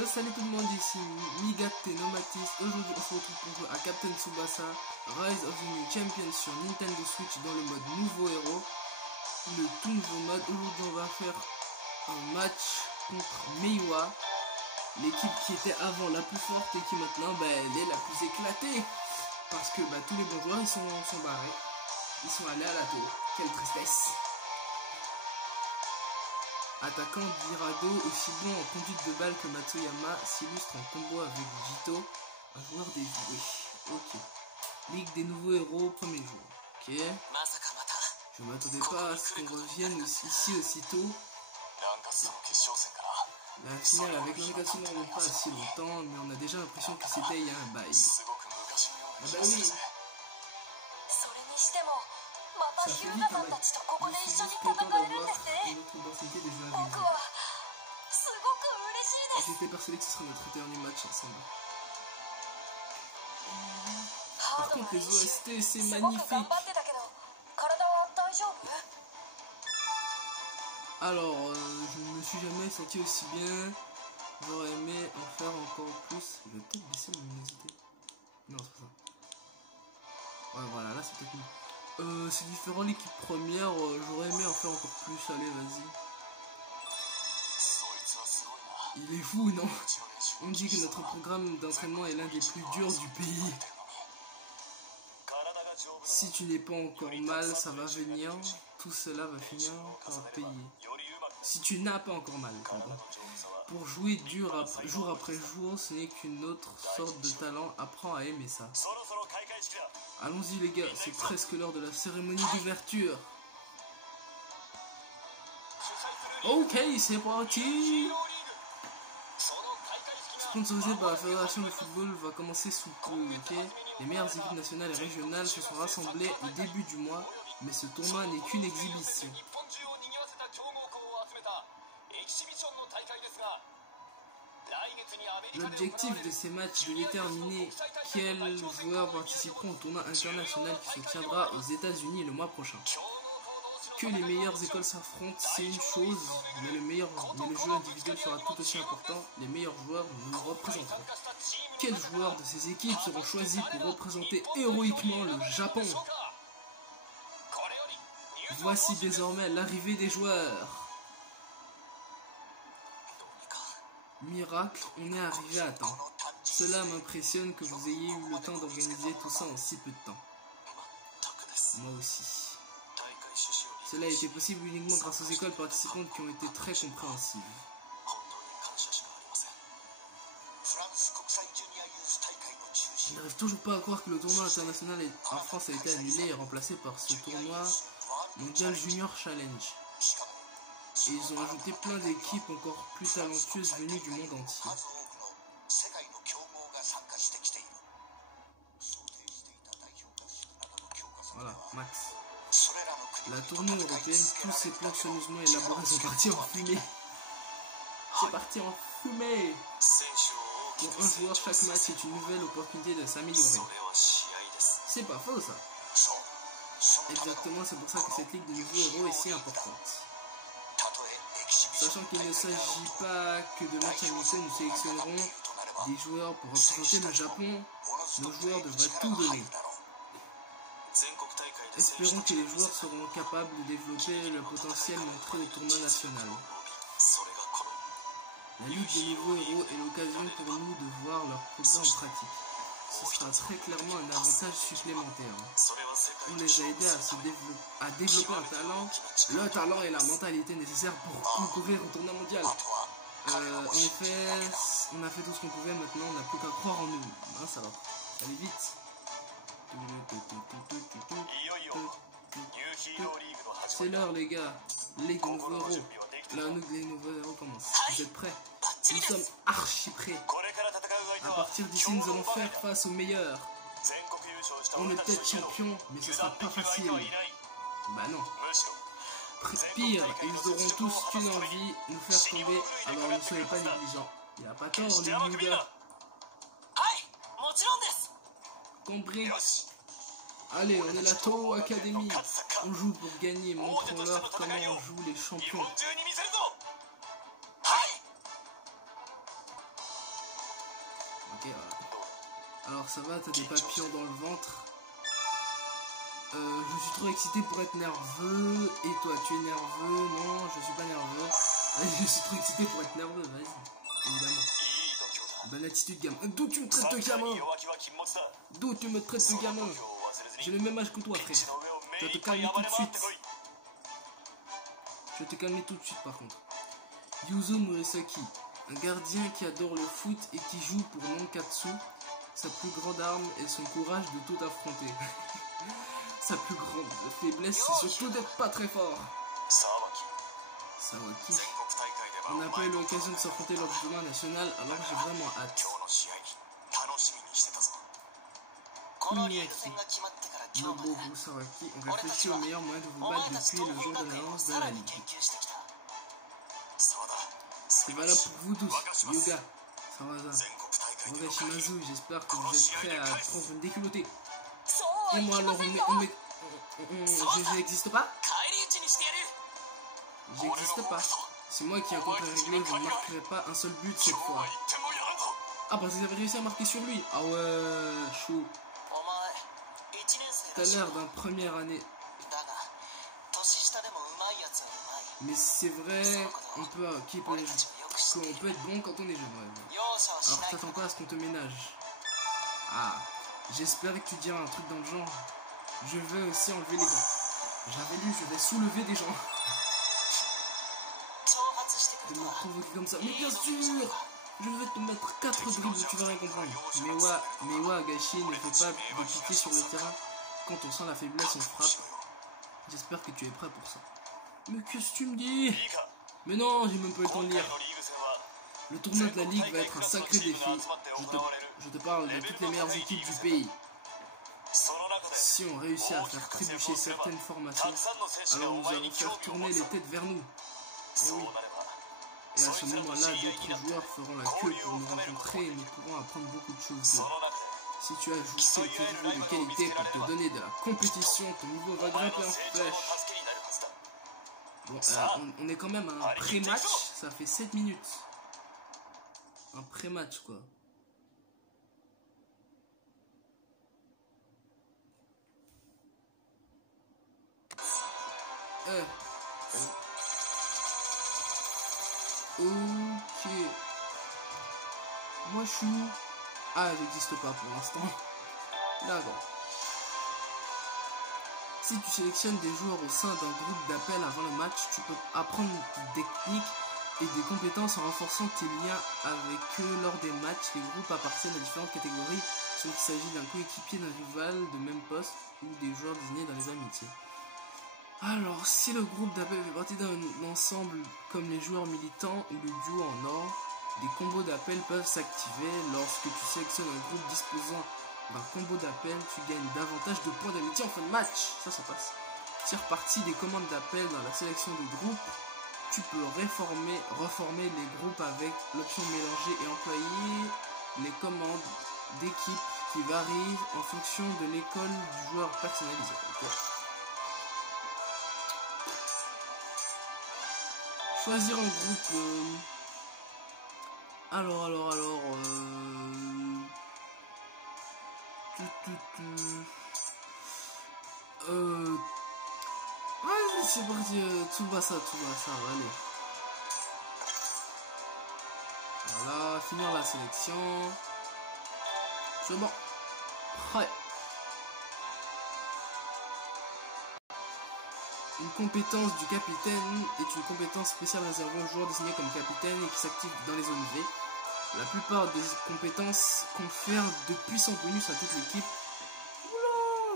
Yo, salut tout le monde, ici Migate Nomatis. Aujourd'hui on se retrouve pour jouer à Captain Tsubasa Rise of the New Champions sur Nintendo Switch dans le mode nouveau héros, le tout nouveau mode. Aujourd'hui on va faire un match contre Meiwa, l'équipe qui était avant la plus forte et qui maintenant elle est la plus éclatée, parce que tous les bons joueurs ils sont barrés, ils sont allés à la tour. Quelle tristesse. Attaquant d'Irado, aussi bon en conduite de balle que Matsuyama, s'illustre en combo avec Jito, un joueur dévoué. Ok. Ligue des nouveaux héros, premier jour. Ok. Je m'attendais pas à ce qu'on revienne ici aussitôt. La finale avec Nankatsu ne remonte pas si longtemps, mais on a déjà l'impression que c'était il y a un bail. Ah bah oui. Ça fait vite un bail. Je suis juste content d'avoir une autre opportunité de jouer avec vous. J'étais persuadé que ce serait notre dernier match ensemble. Par contre les OST c'est magnifique. Alors je ne me suis jamais senti aussi bien. J'aurais aimé en faire encore plus. Je vais peut-être baisser mon luminosité. Non c'est pas ça. Ouais voilà, là c'est peut-être mieux. C'est différent l'équipe première, j'aurais aimé en faire encore plus. Allez vas-y. Il est fou non? On dit que notre programme d'entraînement est l'un des plus durs du pays. Si tu n'es pas encore mal, ça va venir. Tout cela va finir par payer. Si tu n'as pas encore mal, pardon. Pour jouer dur jour après jour, ce n'est qu'une autre sorte de talent. Apprends à aimer ça. Allons-y les gars, c'est presque l'heure de la cérémonie d'ouverture. Ok, c'est parti. Sponsorisé par la Fédération de football, va commencer sous peu, ok. Les meilleures équipes nationales et régionales se sont rassemblées au début du mois, mais ce tournoi n'est qu'une exhibition. L'objectif de ces matchs est de déterminer quels joueurs participeront au tournoi international qui se tiendra aux États-Unis le mois prochain. Que les meilleures écoles s'affrontent, c'est une chose, mais le jeu individuel sera tout aussi important. Les meilleurs joueurs nous représenteront. Quels joueurs de ces équipes seront choisis pour représenter héroïquement le Japon? Voici désormais l'arrivée des joueurs. Miracle, on est arrivé à temps. Cela m'impressionne que vous ayez eu le temps d'organiser tout ça en si peu de temps. Moi aussi. Cela a été possible uniquement grâce aux écoles participantes qui ont été très compréhensives. Je n'arrive toujours pas à croire que le tournoi international en France a été annulé et remplacé par ce tournoi mondial Junior Challenge. Et ils ont ajouté plein d'équipes encore plus talentueuses venues du monde entier. Voilà, Max. La tournée européenne, tous ces plans soigneusement élaborés sont partis en fumée. C'est parti en fumée. Pour un joueur, chaque match est une nouvelle opportunité de s'améliorer. C'est pas faux ça. Exactement, c'est pour ça que cette ligue de nouveaux héros est si importante. Sachant qu'il ne s'agit pas que de matchs amicaux, nous sélectionnerons des joueurs pour représenter le Japon. Nos joueurs devraient tout donner. Espérons que les joueurs seront capables de développer le potentiel montré au tournoi national. La Ligue des nouveaux héros est l'occasion pour nous de voir leur progrès en pratique. Ce sera très clairement un avantage supplémentaire. On les a aidés à développer un talent, le talent et la mentalité nécessaires pour concourir au tournoi mondial. En effet, on a fait tout ce qu'on pouvait, maintenant on n'a plus qu'à croire en nous. Mince alors, ça allait vite. C'est l'heure les gars, Ligue des nouveaux héros. La Ligue des nouveaux héros commence. Vous êtes prêts? Nous sommes archi prêts. À partir d'ici, nous allons faire face aux meilleurs. On est peut-être champion, mais ce sera pas facile. Bah non. Pire, ils auront tous une envie, nous faire tomber, alors ne soyez pas négligents. Il a pas tort, les Yuga. Compris. Allez, on est la Toho Academy. On joue pour gagner, montrons-leur comment on joue les champions. Ok, voilà. Alors ça va, t'as des papillons dans le ventre. Je suis trop excité pour être nerveux. Et toi, tu es nerveux? Non, je suis pas nerveux. Je suis trop excité pour être nerveux, vas-y. Évidemment. Bonne attitude, gamin. D'où tu me traites de gamin? D'où tu me traites de gamin? J'ai le même âge que toi, frère. Tu vas te calmer tout de suite. Je vais te calmer tout de suite, par contre. Yuzo Murasaki, un gardien qui adore le foot et qui joue pour Nankatsu. Sa plus grande arme est son courage de tout affronter. Sa plus grande faiblesse, c'est surtout d'être pas très fort. Sawaki. On n'a pas eu l'occasion de s'affronter lors du tournoi national, alors j'ai vraiment hâte. Kuniaki. Nobuo Sawaki, on réfléchit au meilleur moyen de vous battre depuis le jour de l'annonce de la ligue. C'est valable pour vous tous, Yoga, Sawaza, Ogashimazu, j'espère que vous êtes prêts à prendre une déculottée. Et moi alors j'existe pas? J'existe pas. C'est moi qui ai un compte à régler, vous ne marquerez pas un seul but cette fois. Ah bah vous avez réussi à marquer sur lui. Ah ouais, chaud. T'as l'air d'un première année. Mais c'est vrai, on peut être bon quand on est jeune, ouais. Alors t'attends pas à ce qu'on te ménage. Ah, j'espère que tu diras un truc dans le genre. Je vais aussi enlever les gants. J'avais lu, je vais soulever des gens. De me provoquer comme ça. Mais bien sûr, je vais te mettre 4 dribbles, tu vas rien comprendre. Mais ouais, Agashi ne fait pas de pitié sur le terrain. Quand on sent la faiblesse, on frappe. J'espère que tu es prêt pour ça. Mais qu'est-ce que tu me dis? Mais non, j'ai même pas eu le temps de lire. Le tournoi de la Ligue va être un sacré défi. Je te parle de toutes les meilleures équipes du pays. Si on réussit à faire trébucher certaines formations, alors nous allons faire tourner les têtes vers nous. Et oui. Et à ce moment-là, d'autres joueurs feront la queue pour nous rencontrer et nous pourrons apprendre beaucoup de choses d'eux. Si tu ajoutes quelques niveaux de qualité pour te donner de la compétition, ton niveau va grimper en flèche. Bon, on est quand même à un pré-match, ça fait 7 minutes. Un pré-match, quoi. Ok. Moi, je suis... Ah, j'existe pas pour l'instant. D'accord. Si tu sélectionnes des joueurs au sein d'un groupe d'appel avant le match, tu peux apprendre des techniques et des compétences en renforçant tes liens avec eux lors des matchs. Les groupes appartiennent à différentes catégories, soit qu'il s'agit d'un coéquipier, d'un rival de même poste ou des joueurs désignés dans les amitiés. Alors, si le groupe d'appel fait partie d'un ensemble comme les joueurs militants ou le duo en or, des combos d'appel peuvent s'activer. Lorsque tu sélectionnes un groupe disposant d'un combo d'appel, tu gagnes davantage de points d'amitié en fin de match. Ça passe. Tire parti des commandes d'appel dans la sélection de groupe. Tu peux reformer les groupes avec l'option mélanger et employer les commandes d'équipe qui varient en fonction de l'école du joueur personnalisé. Okay. Choisir un groupe. Alors. Vas-y, c'est parti. Tsubasa, allez. Voilà, finir la sélection. C'est bon. Prêt. Une compétence du capitaine est une compétence spéciale réservée aux joueurs désignés comme capitaine et qui s'active dans les zones V. La plupart des compétences confèrent de puissants bonus à toute l'équipe.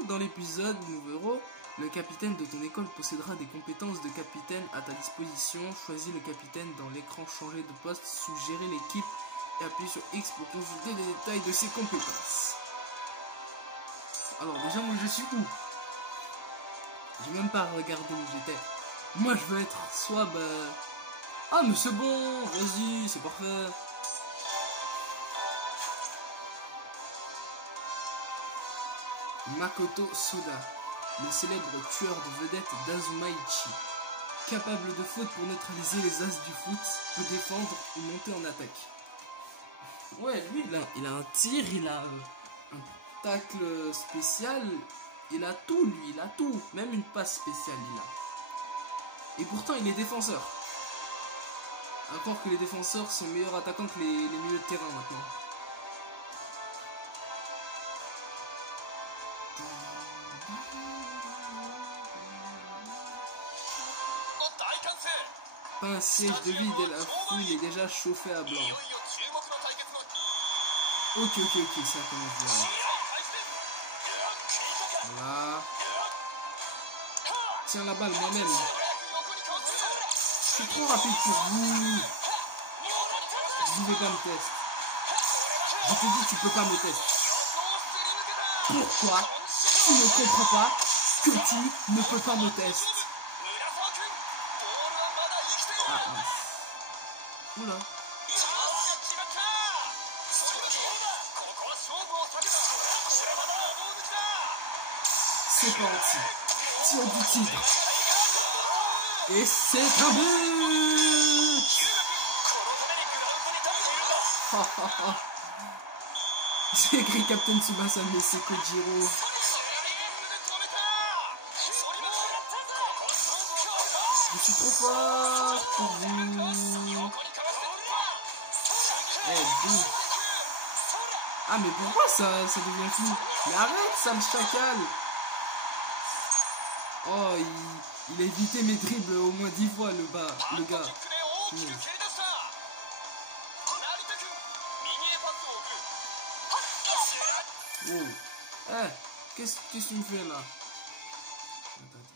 Dans l'épisode nouveau héros, le capitaine de ton école possédera des compétences de capitaine à ta disposition. Choisis le capitaine dans l'écran changer de poste, suggérer l'équipe et appuyer sur X pour consulter les détails de ses compétences. Alors déjà, moi je suis où? J'ai même pas regardé où j'étais. Moi je veux être soit Ah mais c'est bon, vas-y, c'est parfait. Makoto Soda, le célèbre tueur de vedettes d'Azuma Ichi. Capable de faute pour neutraliser les as du foot, peut défendre ou monter en attaque. Ouais, lui, il a un tir, il a un tacle spécial. Il a tout, lui, il a tout. Même une passe spéciale, il a. Et pourtant, il est défenseur. À croire que les défenseurs sont meilleurs attaquants que les milieux de terrain maintenant. Pas un siège de vide et la foule est déjà chauffée à blanc. Ok, ça commence bien. Voilà. Tiens la balle moi-même. Je suis trop rapide pour vous. Vous vais pas me tester. Je te dis, tu peux pas me tester. Pourquoi tu ne comprends pas que tu ne peux pas me tester? Ah, mince. Oula. C'est parti. Tir du tigre. Et c'est un but. J'ai écrit Captain Tsubasa, mais c'est Kojiro. Je suis trop fort pour vous. Eh, boum. Ah, mais pourquoi ça devient flou? Mais arrête, Sam Chacal. Oh, il a évité mes dribbles au moins 10 fois, le gars. Oh. Eh, qu'est-ce que tu me fais là? Attends.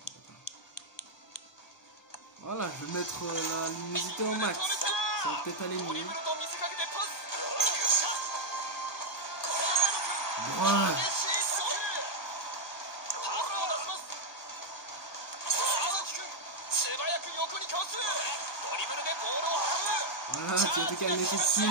Voilà, je vais mettre la luminosité au max. Ça va peut-être aller mieux. Voilà. Voilà, tu vas te calmer tout de suite.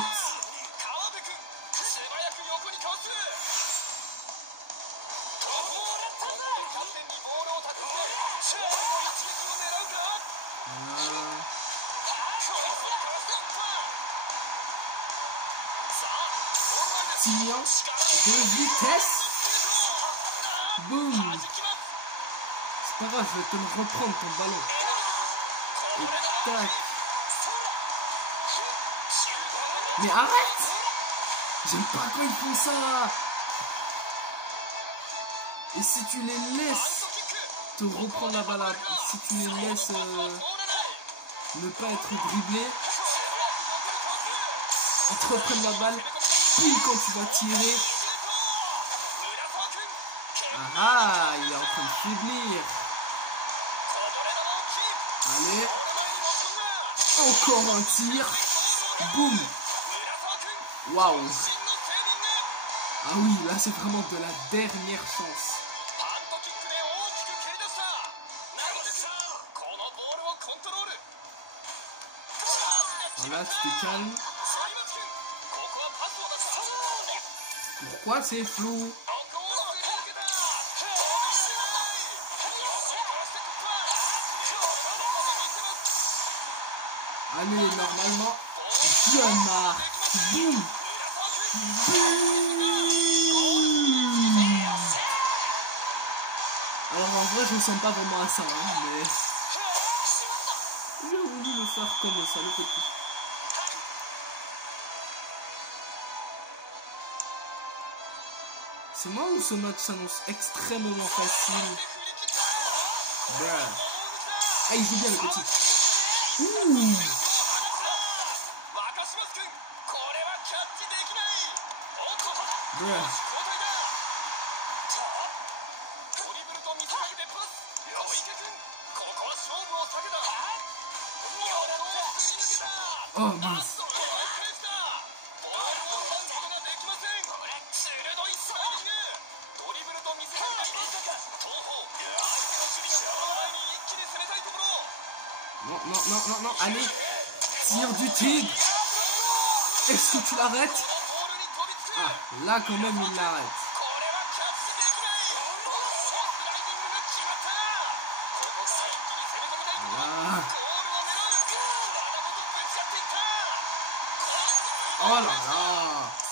Tir de vitesse. Boum. C'est pas grave, je vais te le reprendre ton ballon. Et tac. Mais arrête! J'aime pas quand ils font ça! Et si tu les laisses te reprendre la balle, si tu les laisses ne pas être dribblés, ils te reprennent la balle pile quand tu vas tirer. Ah, il est en train de faiblir. Allez. Encore un tir. Boum. Waouh. Ah oui, là c'est vraiment de la dernière chance. Voilà, tu te calmes. Pourquoi c'est flou? Allez, normalement, je marque. Boum. Alors en vrai je ne sens pas vraiment à ça, hein, mais j'ai voulu le faire comme ça, le petit. C'est moi ou ce match s'annonce extrêmement facile? Bruh. Ah, il joue bien le petit. Ouh. Bruh. Oh mince. Non, allez. Tir du tigre. Est-ce que tu l'arrêtes? Ah, là quand même il l'arrête. Voilà. Oh là là.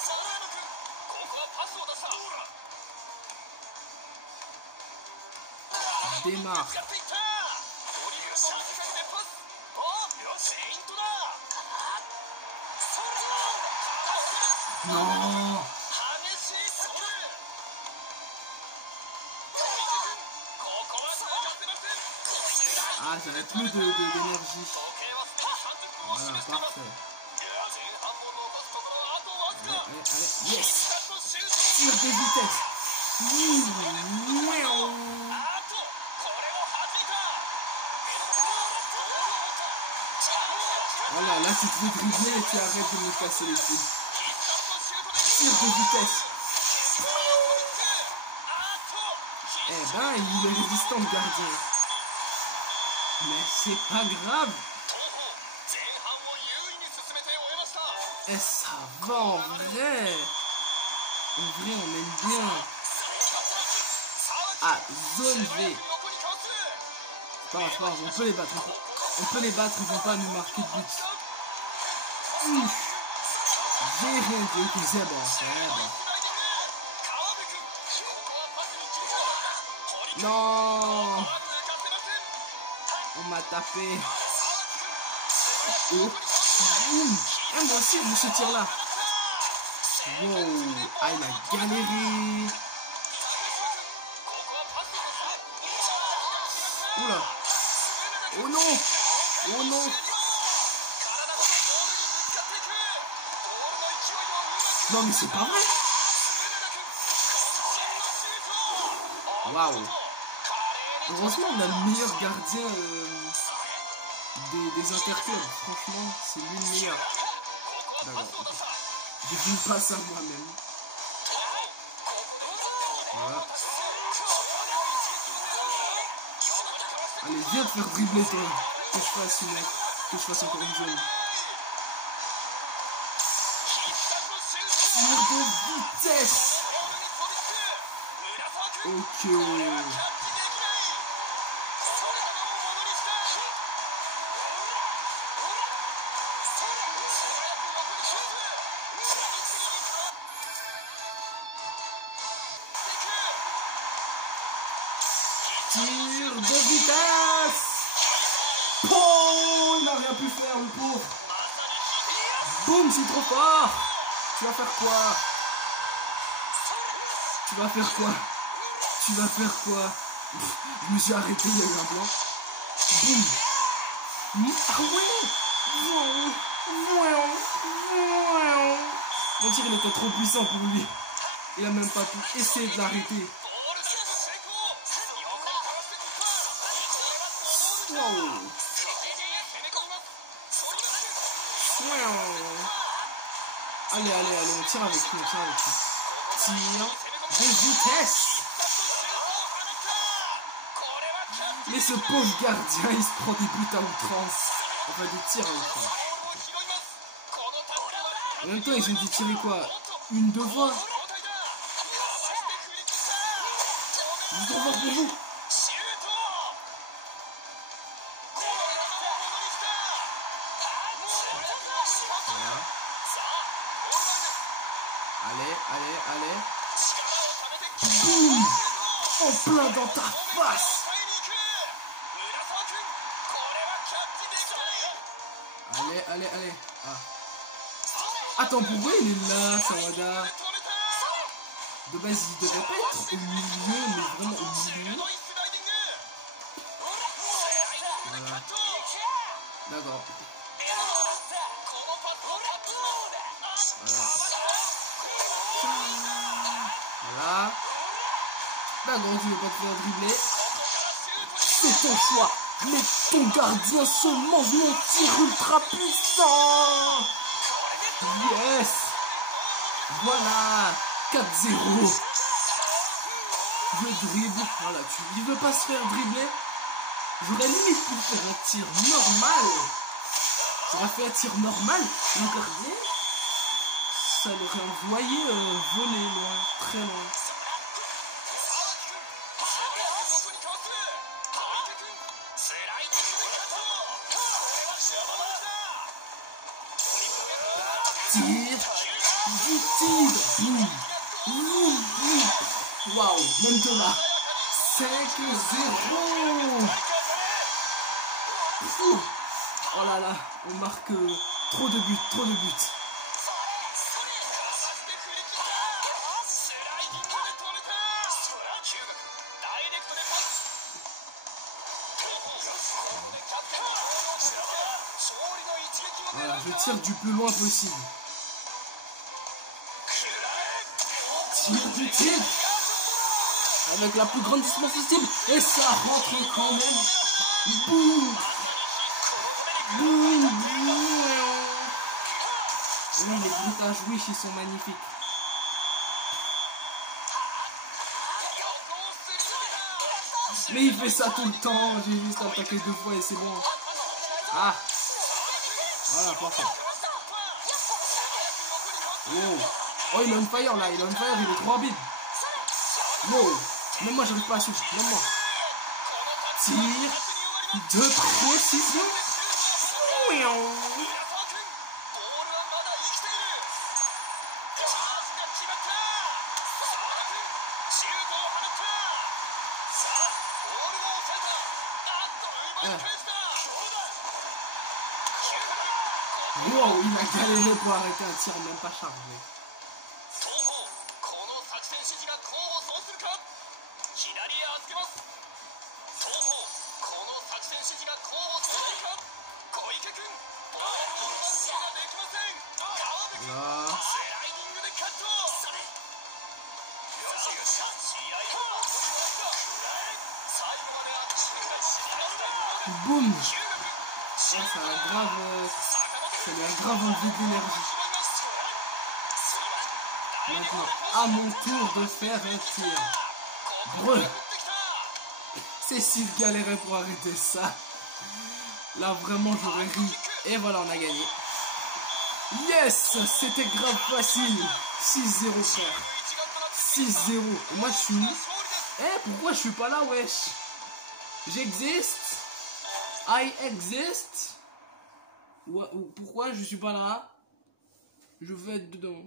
Démarre. Non. Ah, j'arrête plus d'énergie. Voilà, parfait. Allez, allez, allez. Yes. Tir de vitesse. Voilà, là tu te fais dribbler et tu arrêtes de me casser les couilles. Tir de vitesse. Eh ben, il est résistant le gardien. Mais c'est pas grave. Et ça va en vrai. En vrai, on aime bien. Ah, zone V. C'est pas grave, on peut les battre. On peut les battre, ils vont pas nous marquer de but. J'ai rien dit, ok, c'est bon, c'est bon. Non. On m'a tapé. Oh. Ah, moi aussi, je ce tir là. Wow. Ah, il a galéré. Oula. Oh non. Oh non. Non mais c'est pas vrai. Waouh. Heureusement on a le meilleur gardien des interclubs. Franchement c'est lui le meilleur. D'accord. J'ai vu pas ça moi-même. Voilà. Allez viens te faire dribbler toi. Que je fasse encore une zone. Tir de vitesse. Ok. Tir de vitesse. Oh, il n'a rien pu faire le pauvre. Boum, c'est trop fort. Tu vas faire quoi? Tu vas faire quoi? Tu vas faire quoi? Je me suis arrêté, il y a eu un blanc. Boum. Ah ouais. Mon tir il était trop puissant pour lui. Il a même pas pu essayer de l'arrêter. Wow. Allez, allez, allez, on tire avec lui, Tir de vitesse. Mais ce pauvre gardien, il se prend des buts à outrance. Enfin, des tirs à outrance. En même temps, ils ont dû tirer quoi? Une, deux fois. Juste au revoir pour vous. Voilà. Allez, allez, allez. Boum! En plein dans ta face. Allez, allez, allez. Ah. Attends, pourquoi il est là, Sawada? De base, il devait pas être au milieu, mais vraiment au milieu. Voilà. D'accord. Voilà. Voilà. D'accord, tu veux pas te faire dribbler. C'est ton choix. Mais ton gardien se mange mon tir ultra puissant. Yes. Voilà. 4-0. Je dribble. Voilà, il veut pas se faire dribbler. J'aurais limite pu faire un tir normal. J'aurais fait un tir normal. Le gardien, ça l'aurait envoyé voler loin, très loin. Tir du tigre. Boum. Waouh, même de là. 5-0. Oh là là, on marque trop de buts, trop de buts. Voilà, je tire du plus loin possible. Tire du tir avec la plus grande distance possible. Et ça rentre quand même. Boum. Boum. Boum. Oui, les bruitages Wish, ils sont magnifiques. Mais il fait ça tout le temps. J'ai juste attaqué 2 fois et c'est bon. Ah. Voilà, parfait. Wow. Oh, il est on fire là, il est on fire, il est trop rapide. Wow. Même moi, j'arrive pas à suivre. Même moi. Tir de précision. Wow, il a galéré pour arrêter un tir même pas chargé. Là. Boum. Ça a grave... Ça lui a grave enlevé de l'énergie. Maintenant, à mon tour de faire un tir. Breu. Cécile galérait pour arrêter ça. Là, vraiment, j'aurais ri. Et voilà, on a gagné. Yes, c'était grave facile. 6-0, frère. 6-0. Et moi, je suis où? Eh, pourquoi je suis pas là, wesh? J'existe. I exist. Pourquoi je suis pas là? Je veux être dedans.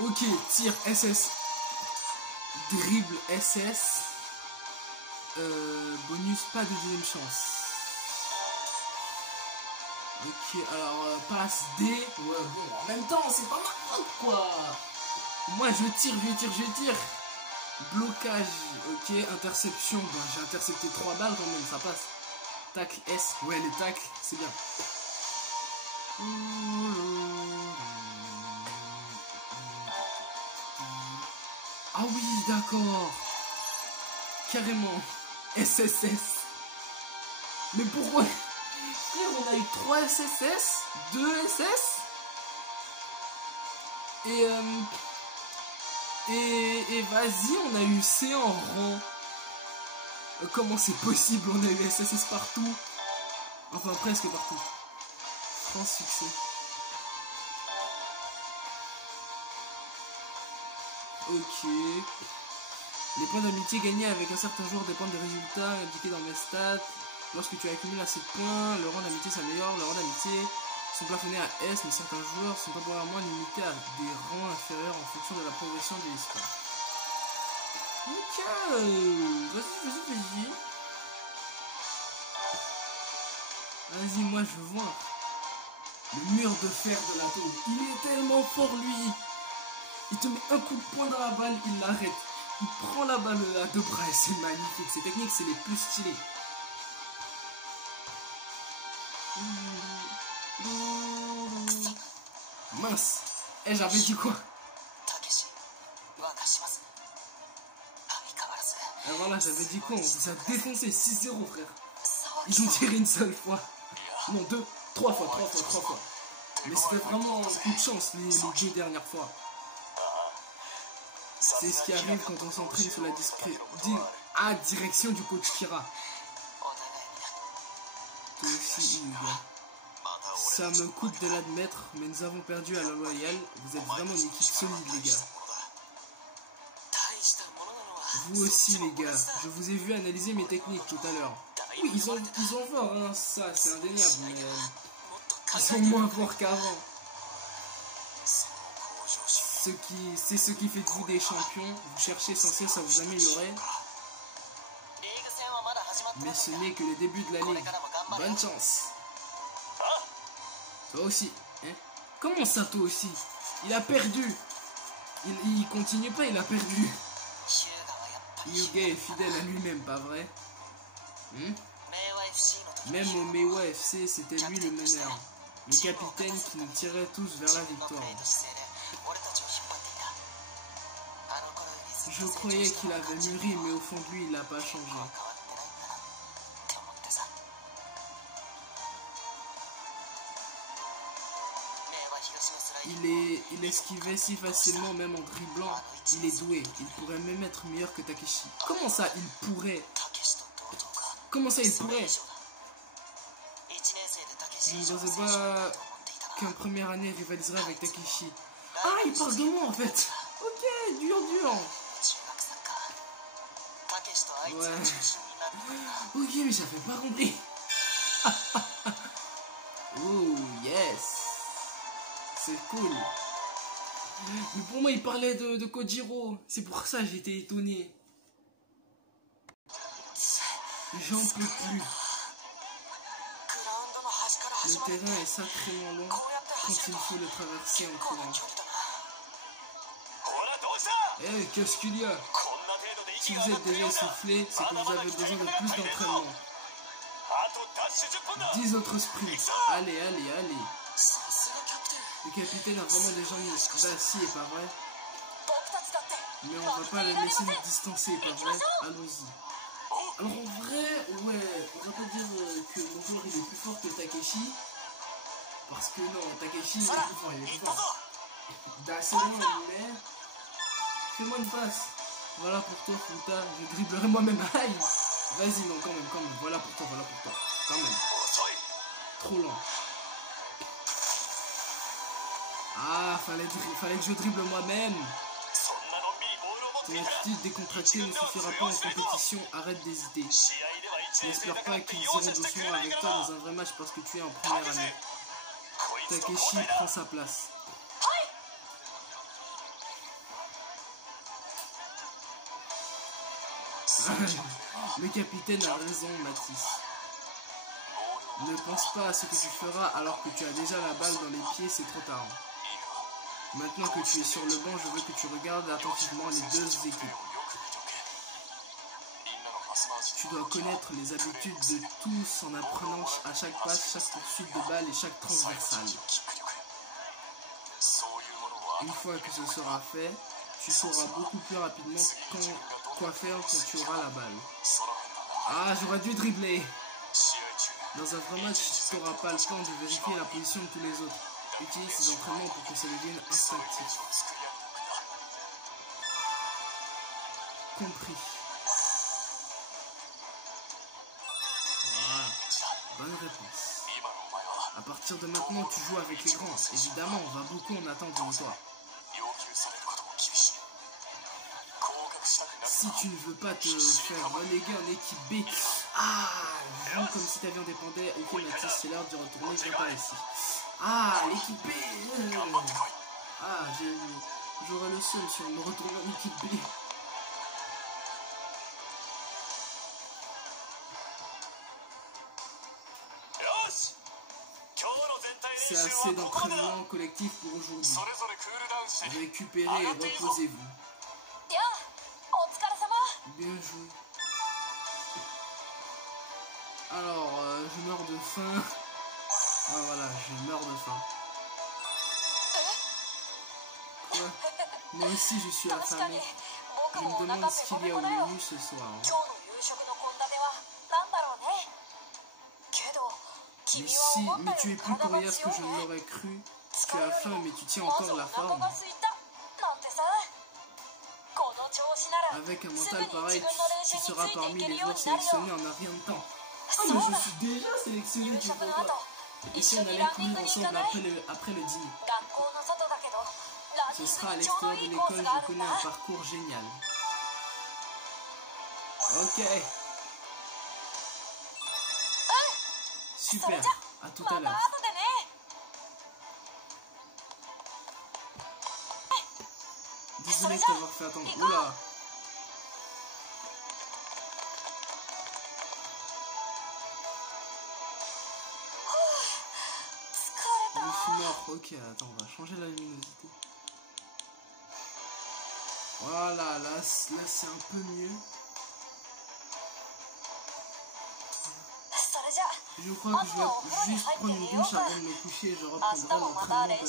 Ok, tir SS. Dribble SS. Bonus, pas de deuxième chance. Ok, alors passe D. Ouais, bon, en même temps, c'est pas ma faute, quoi. Moi, je tire. Blocage, ok, interception. Bon, j'ai intercepté 3 balles quand même, ça passe. Tacle S, ouais, les tacles, c'est bien. Ah oui, d'accord. Carrément. SSS. Mais pourquoi? Frère, on a eu 3 SSS, 2 SS. Et vas-y, on a eu C en rang. Comment c'est possible? On a eu SSS partout. Enfin, presque partout. France succès. Ok. Les points d'amitié gagnés avec un certain joueur dépendent des résultats indiqués dans mes stats. Lorsque tu accumules assez de points, le rang d'amitié s'améliore. Le rang d'amitié sont plafonnés à S, mais certains joueurs sont temporairement limités à des rangs inférieurs en fonction de la progression de l'histoire. Ok, vas-y. Vas-y, moi je veux voir. Le mur de fer de la tombe. Il est tellement fort, lui. Il te met un coup de poing dans la balle, il l'arrête. Il prend la balle à 2 bras et c'est magnifique. Ces techniques, c'est les plus stylées. Mince. Eh, j'avais dit quoi? Et voilà, j'avais dit quoi? On vous a défoncé 6-0, frère. Ils ont tiré une seule fois. Non, 3 fois. Mais c'était vraiment un coup de chance les 2 dernières fois. C'est ce qui arrive quand on s'entraîne sur la direction du coach Kira. Toi aussi, Hugo. Ça me coûte de l'admettre, mais nous avons perdu à la Loyale. Vous êtes vraiment une équipe solide, les gars. Vous aussi, les gars. Je vous ai vu analyser mes techniques tout à l'heure. Oui, ils sont forts, hein, ça, c'est indéniable, mais ils sont moins forts qu'avant. C'est ce qui fait de vous des champions. Vous cherchez sans cesse à vous améliorer. Mais ce n'est que le début de la ligue. Bonne chance. Toi aussi. Hein? Comment ça, toi aussi? Il a perdu. Il continue pas, il a perdu. Hyuga est fidèle à lui-même, pas vrai? Même au Meiwa FC, c'était lui le meneur. Le capitaine qui nous tirait tous vers la victoire. Je croyais qu'il avait mûri, mais au fond de lui, il n'a pas changé. Il esquivait si facilement, même en dribblant. Il est doué. Il pourrait même être meilleur que Takeshi. Comment ça, il pourrait? Comment ça, il pourrait? Je ne pensais pas qu'un première année rivaliserait avec Takeshi. Ah, il parle de moi en fait. Ok, dur. Ouais. Ok, mais j'avais pas compris. Oh, yes. C'est cool. Mais pour moi, il parlait de Kojiro. C'est pour ça que j'étais étonné. J'en peux plus. Le terrain est sacrément long quand il faut le traverser en courant. Eh, qu'est-ce qu'il y a? Si vous êtes déjà essoufflé, c'est que vous avez besoin de plus d'entraînement. 10 autres sprints. Allez. Le capitaine a vraiment des jambes d'acier, pas vrai? Mais on va pas le laisser nous distancer, pas vrai? Allons-y. Alors en vrai, ouais, on va pas dire que mon joueur il est plus fort que Takeshi. Parce que non, Takeshi il est plus fort. D'assez loin, mais... Fais-moi une passe. Voilà pour toi, Futa. Je dribblerai moi-même. Aïe. Vas-y, non, quand même. Voilà pour toi. Quand même. Trop lent. Ah, fallait que je dribble moi-même. Ton attitude décontractée ne suffira pas en compétition. Arrête d'hésiter. N'espère pas qu'ils iront doucement avec toi dans un vrai match parce que tu es en première année. Takeshi prend sa place. Le capitaine a raison, Mathis. Ne pense pas à ce que tu feras alors que tu as déjà la balle dans les pieds, c'est trop tard. Maintenant que tu es sur le banc, je veux que tu regardes attentivement les deux équipes. Tu dois connaître les habitudes de tous en apprenant à chaque passe, chaque poursuite de balle et chaque transversale. Une fois que ce sera fait, tu sauras beaucoup plus rapidement quoi faire quand tu auras la balle. Ah, j'aurais dû dribbler. Dans un vrai match, tu n'auras pas le temps de vérifier la position de tous les autres. Utilise ces entraînements pour que ça devienne instinctif. Compris. Voilà. Bonne réponse. À partir de maintenant, tu joues avec les grands. Évidemment, on va beaucoup en attendre de toi. Si tu ne veux pas te faire reléguer en équipe B, joue comme si ta vie en dépendait. Ok, Mathis, c'est l'heure de retourner, je viens par ici. Ah, l'équipe B. J'aurais le seum si on me retourne en équipe B. C'est assez d'entraînement collectif pour aujourd'hui. Récupérez et reposez-vous. Bien joué. Alors, je meurs de faim. Ah, voilà, je meurs de faim. Ouais. Moi aussi, je suis affamé. Je me demande ce qu'il y a au menu ce soir. Mais tu es plus coriace que je ne l'aurais cru. Tu as faim, mais tu tiens encore la forme. Avec un mental pareil, tu seras parmi les joueurs sélectionnés en un rien de temps. Ah, mais je suis déjà sélectionné, tu vois quoi. Et si on allait courir ensemble après le dîner? Ce sera à l'extérieur de l'école, je connais un parcours génial. Ok. Super, à tout à l'heure. Désolé de t'avoir fait attendre. Oula. Je suis mort. Ok, attends, on va changer la luminosité. Voilà, là c'est un peu mieux. Je crois que je vais juste prendre une douche avant de me coucher et je reprendrai l'entraînement demain.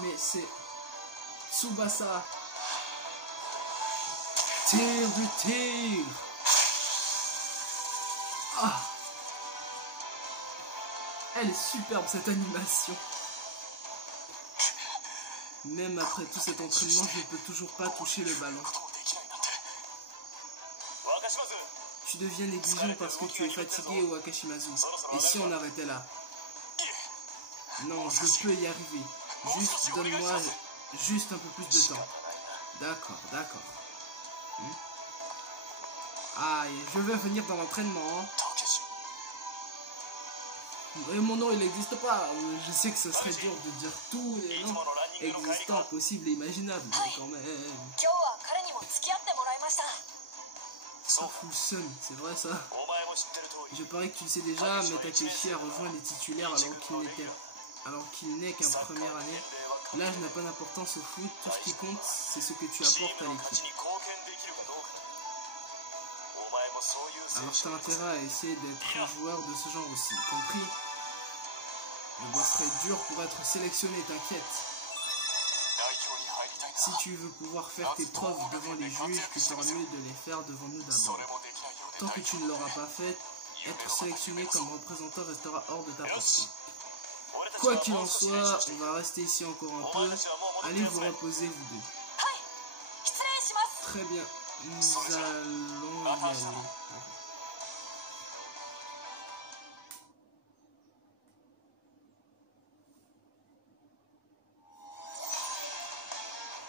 Mais c'est Tsubasa. Tir du tir. Ah. Elle est superbe cette animation. Même après tout cet entraînement, je ne peux toujours pas toucher le ballon. Tu deviens négligent parce que tu es fatigué au Wakashimazu. Et si on arrêtait là? Non, je peux y arriver. Juste donne-moi juste un peu plus de temps. D'accord, d'accord. Aïe, je vais venir dans l'entraînement. Et mon nom il n'existe pas. Je sais que ce serait dur de dire tous les noms existants, possibles et imaginables. Mais quand même. Ça fout le seum, c'est vrai ça. Je parie que tu le sais déjà, mais Takeshi a rejoint les titulaires alors qu'il n'est qu'en première année. L'âge n'a pas d'importance au foot, tout ce qui compte c'est ce que tu apportes à l'équipe. Alors t'as intérêt à essayer d'être un joueur de ce genre aussi, compris? Le bois serait dur pour être sélectionné, t'inquiète. Si tu veux pouvoir faire tes preuves devant les juges, tu feras mieux de les faire devant nous d'abord. Tant que tu ne l'auras pas fait, être sélectionné comme représentant restera hors de ta portée. Quoi qu'il en soit, on va rester ici encore un peu. Allez vous reposer, vous deux. Très bien, nous allons y aller.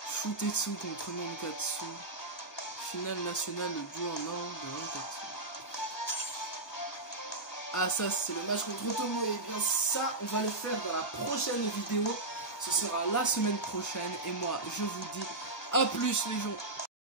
Futetsu contre Nankatsu. Finale nationale de duo en or de Nankatsu. Ah, ça c'est le match contre Otomo. Et bien ça, on va le faire dans la prochaine vidéo. Ce sera la semaine prochaine. Et moi, je vous dis à plus les gens.